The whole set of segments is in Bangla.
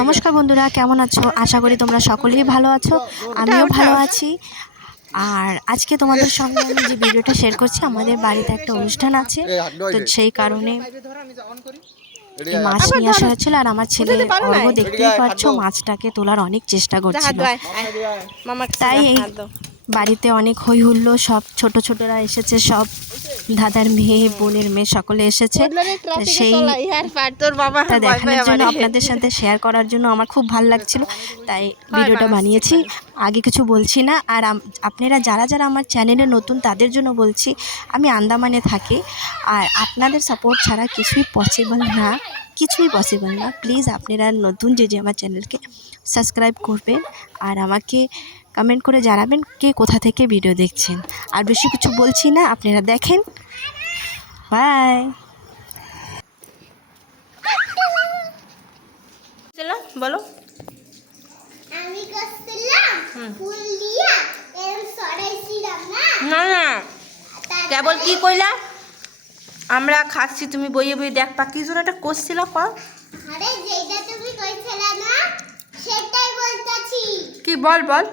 নমস্কার বন্ধুরা কেমন আছো? আশা করি তোমরা সকলেই ভালো আছো আমিও ভালো আছি। আর আজকে তোমাদের সঙ্গে আমি যে ভিডিওটা শেয়ার করছি আমাদের বাড়িতে একটা অনুষ্ঠান আছে। তো সেই কারণে মাছ নিয়ে আসা হয়েছিল আর আমার ছেলে অর্ঘ দেখতেই পাচ্ছ মাছটাকে তোলার অনেক চেষ্টা করছিল। তাই এই বাড়িতে অনেক হই হুল্লো সব ছোট ছোটরা এসেছে সব দাদার মেয়ে বোনের মেয়ে সকলে এসেছে। সেই তা দেখানোর জন্য আপনাদের সাথে শেয়ার করার জন্য আমার খুব ভালো লাগছিল। তাই ভিডিওটা বানিয়েছি। আগে কিছু বলছি না আর আপনারা যারা যারা আমার চ্যানেলে নতুন তাদের জন্য বলছি আমি আন্দামানে থাকি। আর আপনাদের সাপোর্ট ছাড়া কিছুই পসিবল না কিছুই পসিবল না। প্লিজ আপনারা নতুন যে যে আমার চ্যানেলকে সাবস্ক্রাইব করবেন আর আমাকে কমেন্ট করে জানাবেন কে কোথা থেকে ভিডিও দেখছেন। আর বেশি কিছু বলছি না আপনারা দেখেন। বাই। বলো। আমি করছিলাম ফুল দিয়া এরম সরাইছিলাম না? না না। কেবল কি কইলা? আমরা খাচ্ছি তুমি বইয়ে বইয়ে দেখ পা কি জন্য একটা করছিল কর। আরে যেটা তুমি কইছিলে না সেটাই বলতাছি। কি বল বল।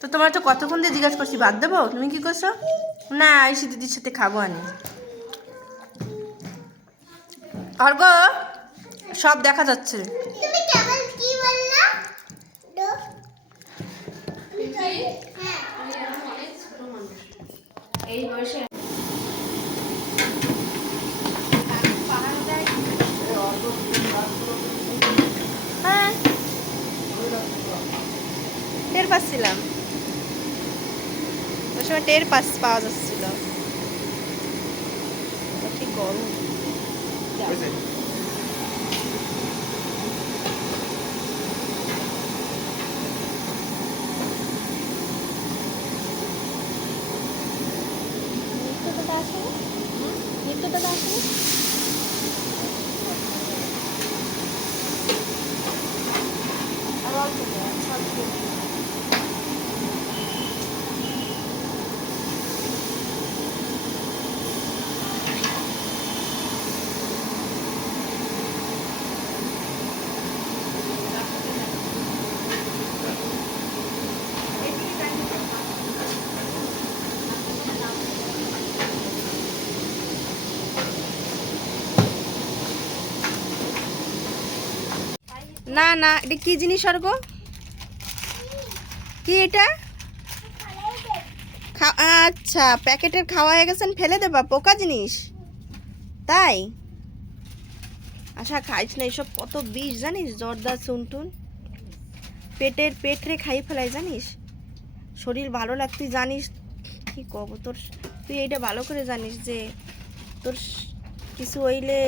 তো তোমার তো কতক্ষণ দিয়ে জিজ্ঞাসা করছি বাদ দেবো? তুমি কি করছ? না আইসি দিদির সাথে খাব আমি। অর্গ সব দেখা যাচ্ছে। তুমি কেবল কি বললা দো হ্যাঁ হ্যাঁ টের পাচ্ছিলাম। ওই সময় টের পাস পাওয়া যাচ্ছিল। কি গরম? না না, এটা কি জিনিস অর্গ কি এটা? আচ্ছা প্যাকেটের খাওয়া হয়ে গেছেন ফেলে দেবা, পোকা জিনিস। তাই? আচ্ছা খাইছ না এসব, কত বিষ, জানিস? জর্দা চুনটুন পেটের পেটরে খাই ফেলাই, জানিস? শরীর ভালো লাগ তুই জানিস? কি কব তোর, তুই এইটা ভালো করে জানিস যে, তোর কিছু হইলে